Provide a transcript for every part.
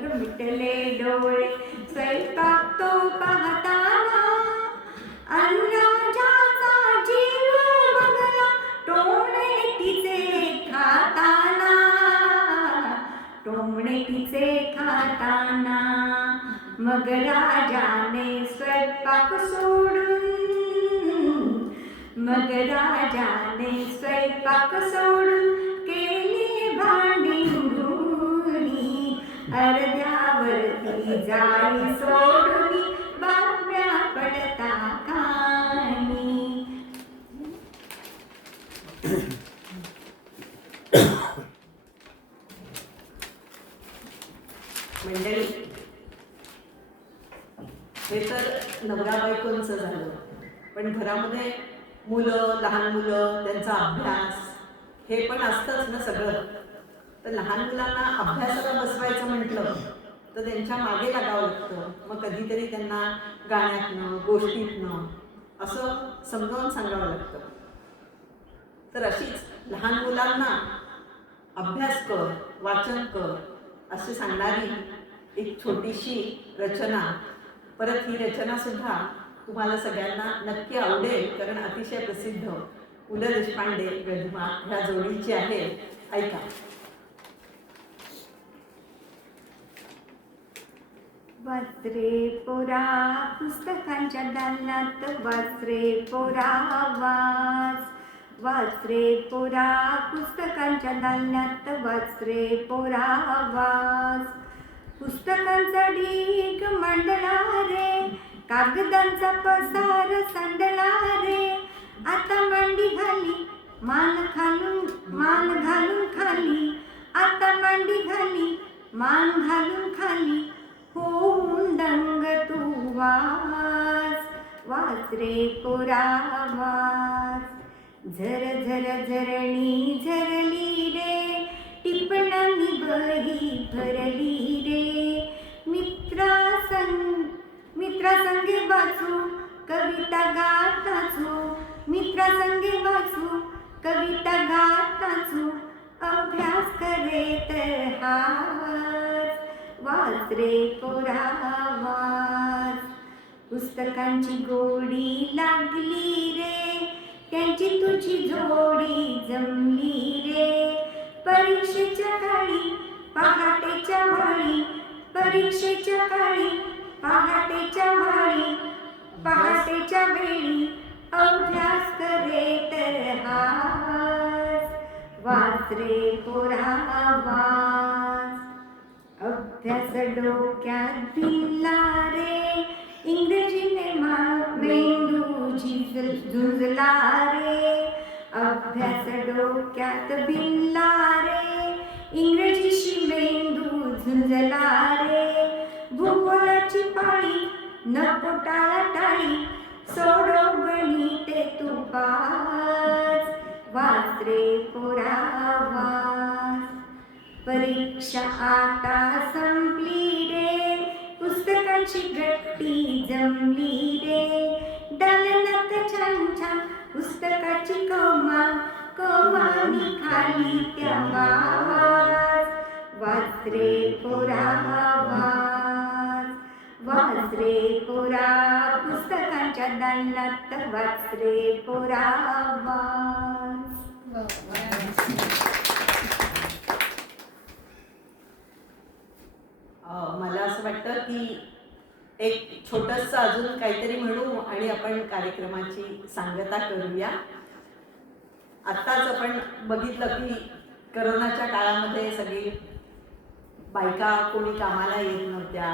मग मिटले डोळे स्वयंपाक तो पाहताना, अन्नराजाचा जीव बघला टोमणे तिचे खाताना, टोमणे तिचे खाताना. मग राजाने स्वयंपाक सोडून, मग राजाने स्वयंपाक सोडून केली भांडी धुणी, अर्ध्यावरती जाळी सोडून बातम्या पडता कानी. मंडळी, हे तर नवरा बायकोंचं झालं, पण घरामध्ये मुलं, लहान मुलं, त्यांचा अभ्यास हे पण असतंच ना सगळं. तर लहान मुलांना अभ्यासाला बसवायचं म्हटलं तर त्यांच्या मागे लागावं लागतं. मग कधीतरी त्यांना गाण्यातनं, गोष्टीतनं असं समजावून सांगावं लागतं. तर अशीच लहान मुलांना अभ्यास कर, वाचन कर असे सांगणारी एक छोटीशी रचना. परत ही रचना सुद्धा तुम्हाला सगळ्यांना नक्की आवडेल, कारण अतिशय प्रसिद्ध पु ल देशपांडे गदिमा ह्या जोडीची आहे. ऐका. वाचरे पोरा पुस्तकांच्या दालनात, वाचरे पोरा वाच, वाचरे पोरा पुस्तकांच्या दालनात, वाचरे पोरा वाच. पुस्तकांचा ढीग मांडला रे, कागदांचा पसार सांडला रे, आता मांडी घाली मान घालून खाली, आता मांडी घाली मान घालून खाली, होऊन दंग तू वाच, वाच रे पोरा वाच. झर झर झरणी झरली रे, टिपणांनी बही भरली रे, मित्रासंगे वाचू कविता गाताचू, मित्रासंगे वाचू कविता गाताचू, अभ्यास करे तर हाच, वाच रे पोरा वाच. पुस्तकांची गोडी लागली रे, त्यांची तुझी जोडी जमली रे, परीक्षेच्या काळी पहाटेच्या वाळी, परीक्षेच्या काळी पहाटेच्या वाळी, पहाटेच्या वेळी अभ्यास करे तर हाच, वाच रे पोरा वाच. अभ्यास डोक्यात भिनला रे, इंग्रजीने मेंदू झुंजला रे, अभ्यास डोक्यात भिनला रे, इंग्रजीशी मेंदू झुंजला रे, भूगोलाची पाळी नको टाळाटाळी, सोडव गणिते तू पाच, वाच रे पोरा वाच. परीक्षा आता संपली रे, पुस्तकांची गट्टी जमली रे, दालनात छान छान पुस्तकाची कमानी खाली त्या वाच, वाच रे पोरा वाच, वाच रे पोरा पुस्तकांच्या दालनात, वाच रे पोरा वाच. मला असं वाटतं की एक छोटंसं अजून काहीतरी म्हणू आणि आपण कार्यक्रमाची सांगता करूया. आत्ताच आपण बघितलं की करोनाच्या काळामध्ये सगळी बायका कोणी कामाला येत नव्हत्या.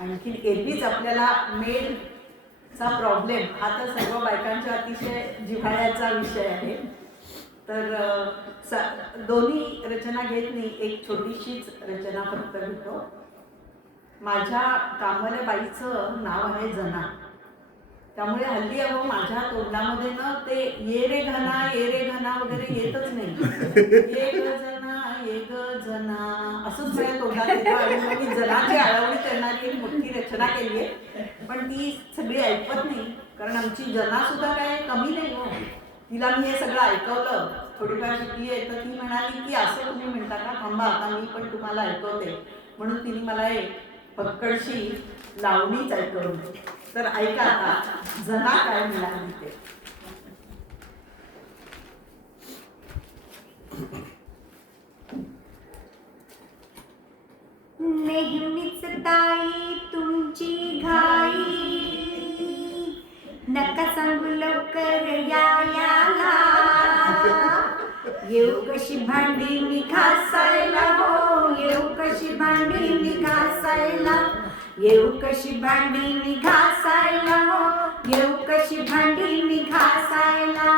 आणखी एरवीच आपल्याला मेडचा प्रॉब्लेम हा तर सर्व बायकांच्या अतिशय जिव्हाळ्याचा विषय आहे. तर दोन्ही रचना घेत नाही, एक छोटीशीच रचना फक्त घेतो. माझ्या कामवाल्या बाईचं नाव आहे जना. त्यामुळे हल्ली माझ्या तोंडामध्ये ना ते ये रे घना वगैरे येतच नाही. ये ग जना असंच माझ्या तोंडात येतं. आणि मी जनाची आळवणी करणारी एक मोठी रचना केली आहे, पण ती सगळी ऐकत नाही. कारण आमची जना सुद्धा काय कमी नाही हो. तिला मी हे सगळं ऐकवलं थोडीफार शिकली आहे, तर ती म्हणाली की असं तुम्ही म्हणता का, थांबा आता मी पण तुम्हाला ऐकवते. म्हणून तिने मला एक पक्कडशी लावणीच ऐकवली. तर ऐका आता जना काय म्हणाली ते. नेहमीच ताई तुमची घाई, नका सांगू लवकर याला. येऊ कशी भांडी मी घासायला हो, येऊ कशी भांडी मी घासायला. येऊ कशी भांडी मी घासायला हो, येऊ कशी भांडी मी घासायला.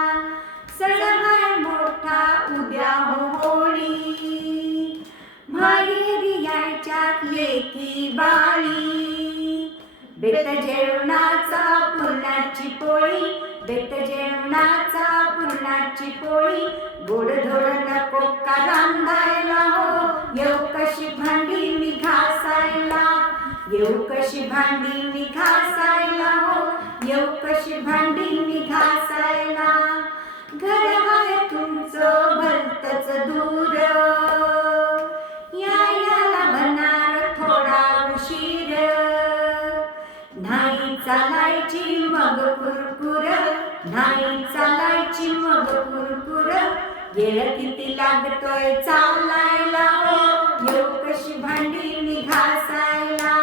सण हाय मोठा उद्या हो होळी, माहेरी यायच्यात लेकी बाळी. बेत जेवणाचा पुरणाची पोळी, बेत जेवणाचा पुरणाची पोळी. गोड धोड नको का रांधायला हो, येऊ कशी भांडी मी घासायला. येऊ कशी भांडी मी घासायला हो, येऊ कशी भांडी मी घासायला. घर हाय तुमचं भलतच दूर, यायला होणार थोडा उशीर. नाही चालायची मग कुरकुर, नाही चालायची मग कुरकुर. वेळ किती लागतोय चालायला हो, येऊ कशी भांडी मी घासायला.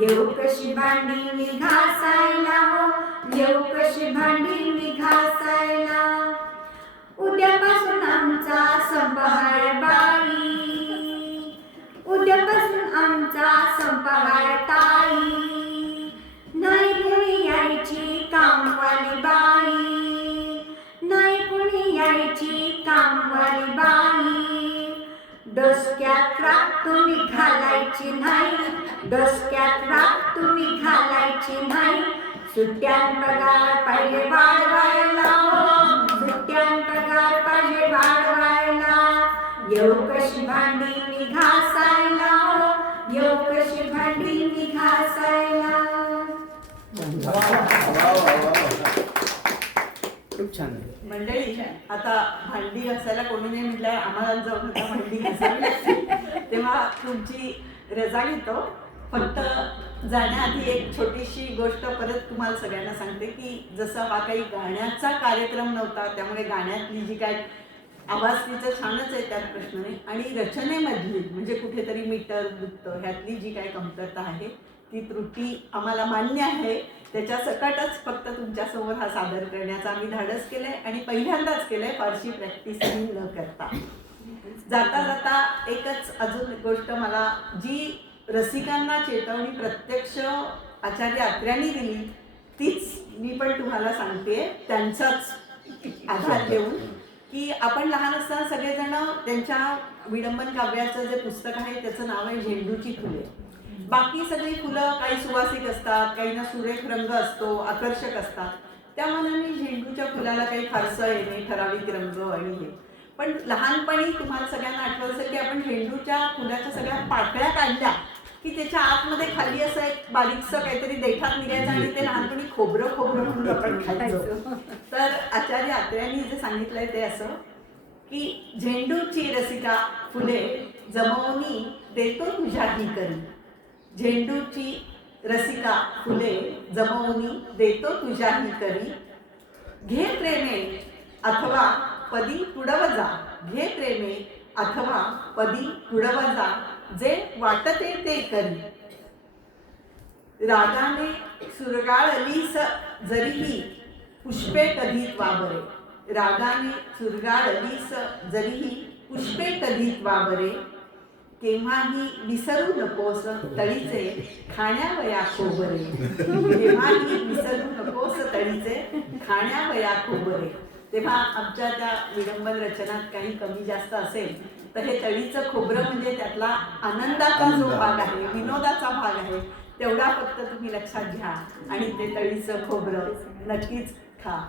येऊ कशी भांडी मी घासायला हो, येऊ कशी भांडी मी घासायला. उद्यापासून आमचा संप हाय बाई, उद्यापासून आमचा संप हाय ताई. नाही कुणी यायची कामवाली बाई, नाही कुणी यायची कामवाली बाई. डोसक्यात राख तुम्ही घालायची नाही, डोसक्यात राख तुम्ही घालायची नाही. सुट्ट्यात पगार पाहिजे वाढवायला हो, सुट्ट्यात पगार पाहिजे वाढवायला. येऊ कशी भांडी मी घासायला हो, येऊ कशी भांडी मी घासायला. खूप छान. मंडळी, आता भांडी घासायला कोणी नाही म्हटलं आम्हाला जाऊन आता भांडी घासावी लागते, तेव्हा तुमची रजा घेतो. फक्त जाण्याआधी एक छोटीशी गोष्ट परत तुम्हाला सगळ्यांना सांगते की जसं हा काही गाण्याचा कार्यक्रम नव्हता, त्यामुळे गाण्यातली जी काय आवाज तिचं छानच आहे, त्यात प्रश्न नाही. आणि रचनेमधली म्हणजे कुठेतरी मीटर दुखतं ह्यातली जी काय कमतरता आहे ती त्रुटी आम्हाला मान्य आहे. त्याच्या सकटच फक्त तुमच्यासमोर हा सादर करण्याचा आम्ही धाडस केलंय आणि पहिल्यांदाच केलंय, फारशी प्रॅक्टिस न करता. जाता जाता एकच अजून गोष्ट मला जी रसिकांना चेतवणी प्रत्यक्ष आचार्य अत्र्यांनी दिली तीच मी पण तुम्हाला सांगते, त्यांचाच आधार घेऊन की आपण लहान असताना सगळेजण त्यांच्या विडंबन काव्याचं जे पुस्तक आहे त्याचं नाव आहे झेंडूची फुले. बाकी सगळी फुलं काही सुवासिक असतात, काहींना सुरेख रंग असतो, आकर्षक असतात. त्या मनाने झेंडूच्या फुलाला काही फारसं येणे, ठराविक रंग आणि हे. पण लहानपणी तुम्हाला सगळ्यांना आठवत असेल की आपण झेंडूच्या फुलाच्या सगळ्या पाकळ्या काढल्या की त्याच्या आतमध्ये खाली असं एक बारीकसं काहीतरी देठात निघायचं आणि ते लहानपणी खोबरं खोबरं म्हणून आपण खायचो. तर आचार्य अत्र्यांनी जे सांगितलंय ते असं की झेंडूची रसिका फुले जमवणी देतो तुझ्या ही करी. झेंडूची रसिका फुले जमवणी देतो तुझ्या ही करी. घे प्रेमे अथवा पदी पुढव जा, घे प्रेमे अथवा पदी पुढव जा, जे वाटते ते करी. रागाने सुरगाळलीस जरीही पुष्पे कधीत वाबरे. रागाने सुरगाळलीस जरीही पुष्पे कधीत वाबरे. केव्हाही विसरू नकोस तळीचे खाण्यावया खोबरे. केव्हाही विसरू नकोस तळीचे खाण्यावया खोबरे. तेव्हा आमच्या त्या विडंबन रचनात काही कमी जास्त असेल तर हे तळीचं खोबरं म्हणजे त्यातला आनंदाचा जो भाग आहे, विनोदाचा भाग आहे, तेवढा फक्त तुम्ही लक्षात घ्या आणि ते तळीचं खोबरं नक्कीच खा.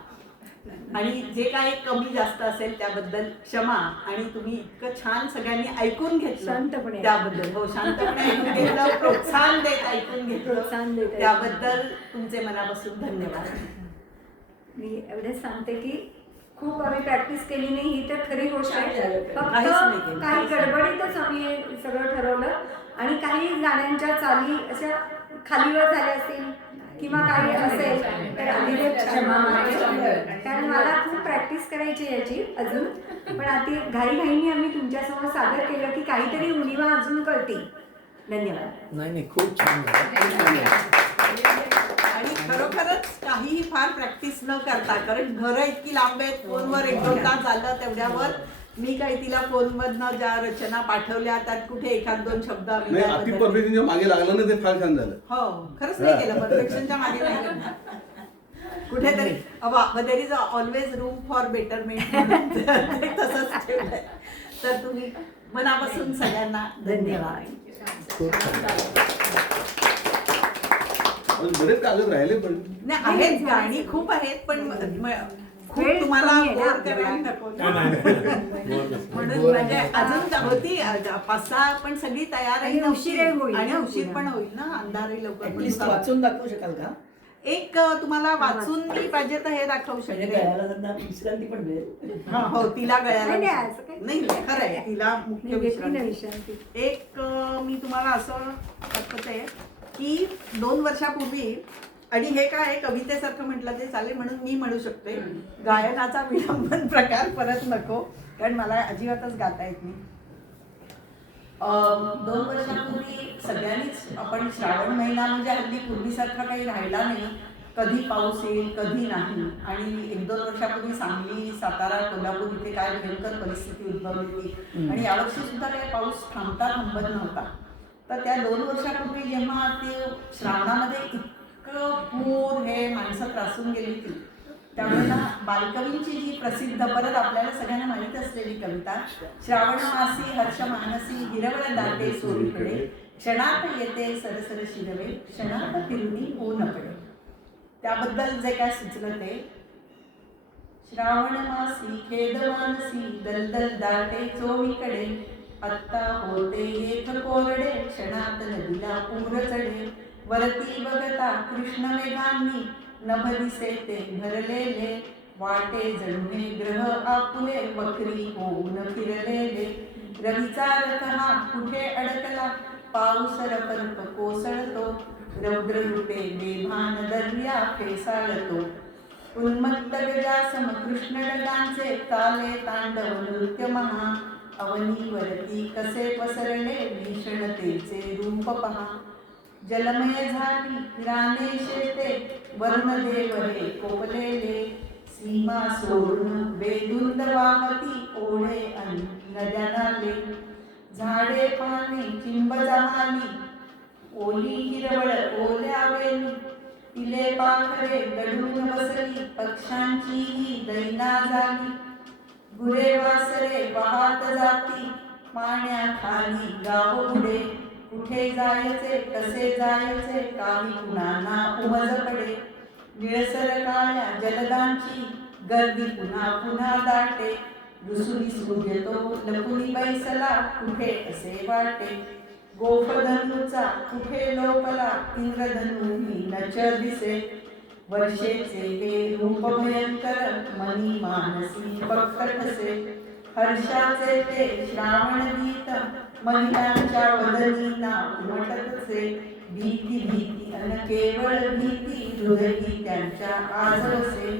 आणि जे काही कमी जास्त असेल त्याबद्दल क्षमा. आणि तुम्ही इतकं छान सगळ्यांनी ऐकून घेतलं त्याबद्दल, हो शांतपणे ऐकून घेतलं, प्रोत्साहन देत ऐकून घेतलं, त्याबद्दल तुमचे मनापासून धन्यवाद. मी एवढंच सांगते की खूप आम्ही प्रॅक्टिस केली नाही ही तर खरी गोष्ट आहे. काहीच फक्त नाही केलं. काही गडबडीतच आम्ही हे सगळं ठरवलं आणि काही गाण्यांच्या चाली अशा खालीवर झाल्या असतील किंवा काही असेल तर आधी क्षमा मागायची. कारण मला खूप प्रॅक्टिस करायची याची अजून, पण आधी घाईघाईने आम्ही तुमच्यासमोर सादर केलं की काहीतरी उणीवा अजून कळतील. धन्यवाद. नाही खूप छान झालं. आणि खरोखरच काहीही फार प्रॅक्टिस न करता, कारण घरं इतकी लांब आहेत, फोनवर 1-2 तास झालं तेवढ्यावर मी काही तिला फोनमधनं ज्या रचना पाठवल्या त्यात कुठे एखाद 2 शब्द आम्ही नाही, त्याबद्दल- अति परफेक्शन मागे लागलं ना ते फार छान झालं. हो खरंच नाही केलं, परफेक्शनच्या मागे नाही गेलं. कुठेतरी there is always room for betterment तसंच ठेवलंय. तर तुम्ही मनापासून सगळ्यांना धन्यवाद. खूप छान. अजून बरेच कागद राहिले पण नाही आहेत, गाणी खूप आहेत, पण खूप वेळ तुम्हाला कमी आहे ना बोर करायला नको ना. म्हणून म्हणजे अजून होती 5-6 पण सगळी तयारही आणि उशीरही होईल आणि ना, उशीर उशिरा. पण होईल ना, अंधारही लवकर पण ऍटलिस्ट होईल. वाचून दाखवू शकाल का? एक तुम्हाला वाचून मी पाहिजे तर हे दाखवू म्हणजे शकते. गळ्याला जरा विश्रांती पण मिळेल. हा, हो तिला नाही, नाही, गळ्याला असं काही नाही खरं आहे, तिला मुख्य नाही, घेतली ना विश्रांती. विश्रांती. एक मी तुम्हाला असं दाखवते की 2 वर्षापूर्वी, आणि हे काय कवितेसारखं म्हटलं ते चालेल म्हणून मी म्हणू शकते, गायनाचा विडंबन प्रकार परत नको, कारण मला अजिबातच गाता येत नाही. 2 वर्षापूर्वी सगळ्यांनीच आपण श्रावण महिना म्हणजे हल्ली पूर्वीसारखा काही राहिला नाही, कधी पाऊस येईल कधी नाही. आणि 1-2 वर्षापूर्वी सांगली, सातारा, कोल्हापूर इथे काय भयंकर परिस्थिती उद्भवली होती आणि यावर्षी सुद्धा काही पाऊस थांबत नव्हता. तर त्या 2 वर्षापूर्वी जेव्हा ते श्रावणामध्ये इतकं पूर हे माणसं त्रासून गेली होती, त्यावेळेला बालकवींची जी प्रसिद्ध परत आपल्याला सगळ्यांना माहीत असलेली कविता, श्रावण मासी हर्ष मानसी हिरवळ दाटे सोरीकडे, क्षणात येते सरसर शिरवे, क्षणात फिरुनी ऊन पडे. त्याबद्दल जे काय सुचलं ते, श्रावण मासी खेद मानसी दलदल दाटे चोहीकडे, आत्ता होते येथ कोरडे, क्षणात नदीला पूर चढे, वरती बघता कृष्ण मेघांनी नभ दिसे ते भरलेले, वाटे जणू ग्रह आपुले वक्री होऊन फिरलेले, रवीचा रथ हा कुठे अडकला, पाऊस रपरप कोसळतो, रौद्र रूपे बेभान दर्या फेसाळतो, उन्मत्त गजासम कृष्ण डगांचे ताले तांडव नृत्य महा, अवनीवरती कसे पसरले भीषणतेचे रूप पहा, जलमय झाली राने शेते वरुणदेव हे कोपलेले, सीमा सोडून वेदुंद वाहती ओढे आणि नद्या नाले, झाडे पाने चिंब जमाली ओली हिरवळ ओल्या वेली, तिले पाखरे दडून बसली पक्ष्यांची ही दैना झाली, गुरे वासरे वाहत जाती पाण्याखाली गाव उडे, कुठे जायचे कसे जायचे काही कुणाला उमज पडे, निळसर काळ्या जलदांची गर्दी पुन्हा पुन्हा दाटे, रुसुरी सूर्यतो लपुनी बैसला कुठे असे वाटे, गोपधनुचा कुठे लोपला इंद्रधनुही नच दिसे, वर्षेचे हे रूप भयंकर मनी मानसी बघतसे, हर्षाचे ते श्रावण गीत महिलांच्या वदनीना उमटतसे, भीती भीती अन केवळ भीती हृदयी त्यांच्या आजवसे,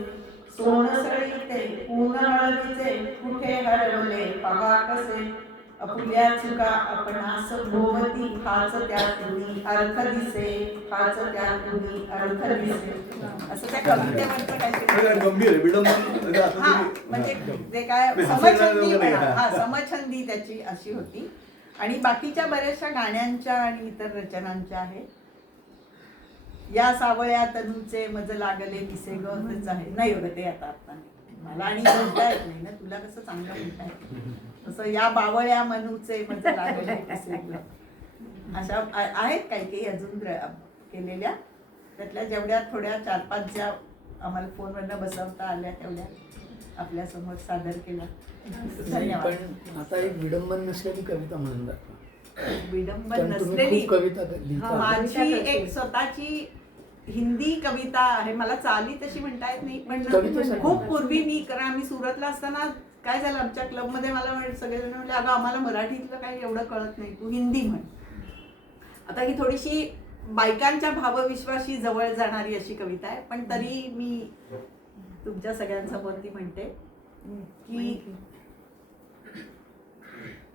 सोनसळीते पूर्ण हळदीचे कुठे हरवले पहा कसे, अपुल्या चुका आपणास भोवती हाच त्यातून अर्थ दिसे, हाच त्यातून अर्थ दिसे. असं त्या कवितेवरचं काहीतरी गंभीर आहे, विडंबन म्हणजे असं हा, तरी- म्हणजे ते काय समछंदी म्हणा, हा समछंदी त्याची अशी होती. आणि बाकीच्या बऱ्याचशा गाण्यांच्या आणि इतर रचनांच्या आहेत. या सावळ्या तनूचे मज लागले दिसे गच आहे, नाही एवढं ते आता नाही. मला आणि बोलता येत नाही ना, तुला कसं चांगलं म्हणता येतं तसं, या बावळ्या मनूचे मज लागले दिसे ग. अशा आहेत काही काही अजून केलेल्या, त्यातल्या जेवढ्या थोड्या 4-5 ज्या आम्हाला फोनवरनं बसवता आल्या तेवढ्या आपल्या समोर सादर केल्या. धन्यवाद. पण आता एक विडंबन नसलेली कविता म्हणून दाखवा. विडंबन कारण तुम्ही नसलेली खूप कविता लिहिता. माझी एक स्वतःची हिंदी कविता आहे, मला चाली तशी म्हणता येत नाही, कवितेसाठी. पण खूप पूर्वी मी, कारण आम्ही सुरतला असताना काय झालं, आमच्या क्लबमध्ये मला सगळेजण म्हणले, अगं आम्हाला मराठीतलं काही एवढं कळत नाही, तू हिंदी म्हण. आता ही थोडीशी बायकांच्या भावविश्वाशी जवळ जाणारी अशी कविता आहे, पण तरी मी तुमच्या सगळ्यांसमोर ती म्हणते की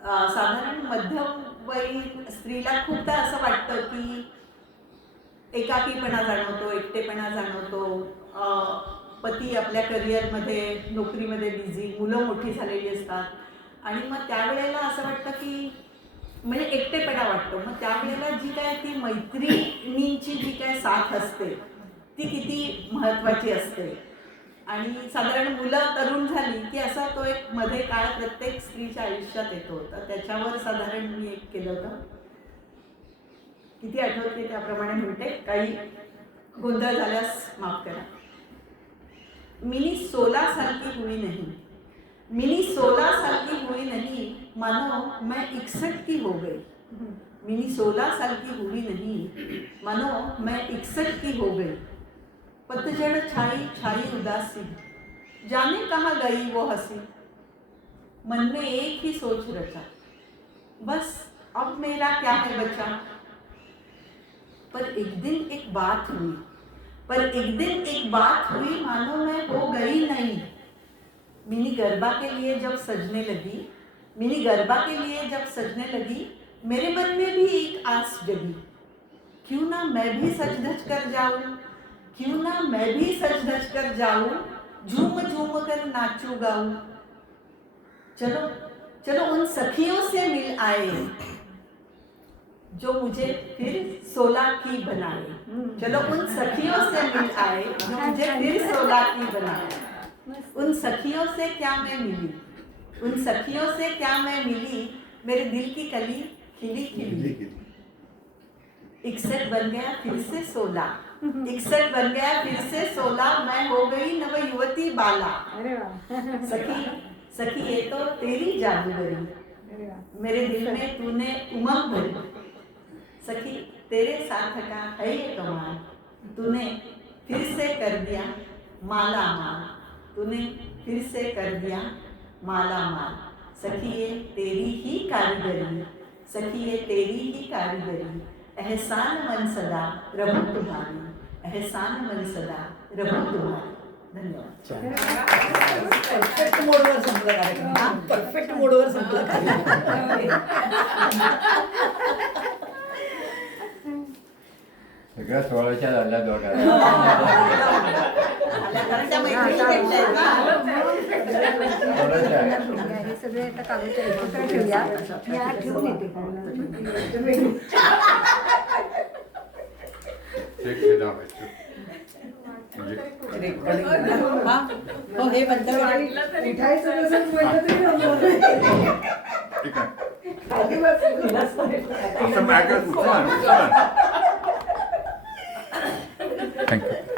साधारण मध्यमवयीन स्त्रीला खूपदा असं वाटतं की एकाकीपणा जाणवतो, एकटेपणा जाणवतो, पती आपल्या करिअरमध्ये, नोकरीमध्ये बिझी, मुलं मोठी झालेली असतात आणि मग त्यावेळेला असं वाटतं की म्हणजे एकटेपणा वाटतो. मग त्यावेळेला जी काय ती मैत्रिणींची जी काय साथ असते ती किती महत्त्वाची असते. आणि साधारण मुलं तरुण झाली की असा तो एक मध्ये काळ प्रत्येक स्त्रीच्या आयुष्यात येतो. तर त्याच्यावर साधारण मी एक केलं होतं, किती आठवते त्याप्रमाणे म्हणते, काही गोंधळ झाल्यास माफ करा. मिनी 16 साल की हुई नहीं, मिनी 16 साल की हुई नहीं, मानो मैं 61 की हो गई. मिनी 16 साल की हुई नहीं, मानो मैं 61 की हो गई. पतझड़ छाई छाई उदासी, जाने कहाँ गई वो हंसी. मन में एक ही सोच रचा, बस अब मेरा क्या है बचा. पर एक दिन एक बात हुई, पर एक दिन एक बात हुई, मानो मैं हो गई नहीं. मिनी गरबा के लिए जब सजने लगी, मिनी गरबा के लिए जब सजने लगी, मेरे मन में भी एक आस जगी. क्यों ना मैं भी सज धज कर जाऊं, क्यों ना मैं भी सज धज कर जाऊं, झूम झूम कर नाचूं गाऊं. चलो चलो उन सखियों से मिल आए जो मुझे फिर 16 की बनाए. चलो उन सखियों से मिल आए जो मुझे फिर 16 की बनाए. उन सखियों से क्या मैं मिली, उन सखियों से क्या मैं मिली, मेरे दिल की कली खिली खिली. 61 बन गया फिर से 16, 61 बन गया फिर से 16, मैं हो गई नव युवती बाला. सखी सखी ये तो तेरी जादूगरी, मेरे दिल में तूने उमंग भरी. सखी तेरे साथ का है ये कमाल, तूने फिर से कर दिया माला माल, तूने फिर से कर दिया माला माल. सखी ये तेरी ही कारीगरी, सखी ये तेरी ही कारीगरी. एहसान मन सदा रबू तुम्हारी, एहसान मन सदा रबू तुम्हारी. धन्यवाद. परफेक्ट मोडवर संपला कार्यक्रम, परफेक्ट मोडवर संपला कार्यक्रम. सगळ्या सोहळ्याच्या झाल्या दोघांना. कारण त्या मैत्रिणी भेटल्या आहेत ना. थोडंच आहे. हे सगळे आता कागदच्या एकत्र ठेवूया. या ठेवून येते चेक हे दाबायचं. हा? हो हे बंद करा. ठीक आहे. असं मॅटर उचला. थँक्यू.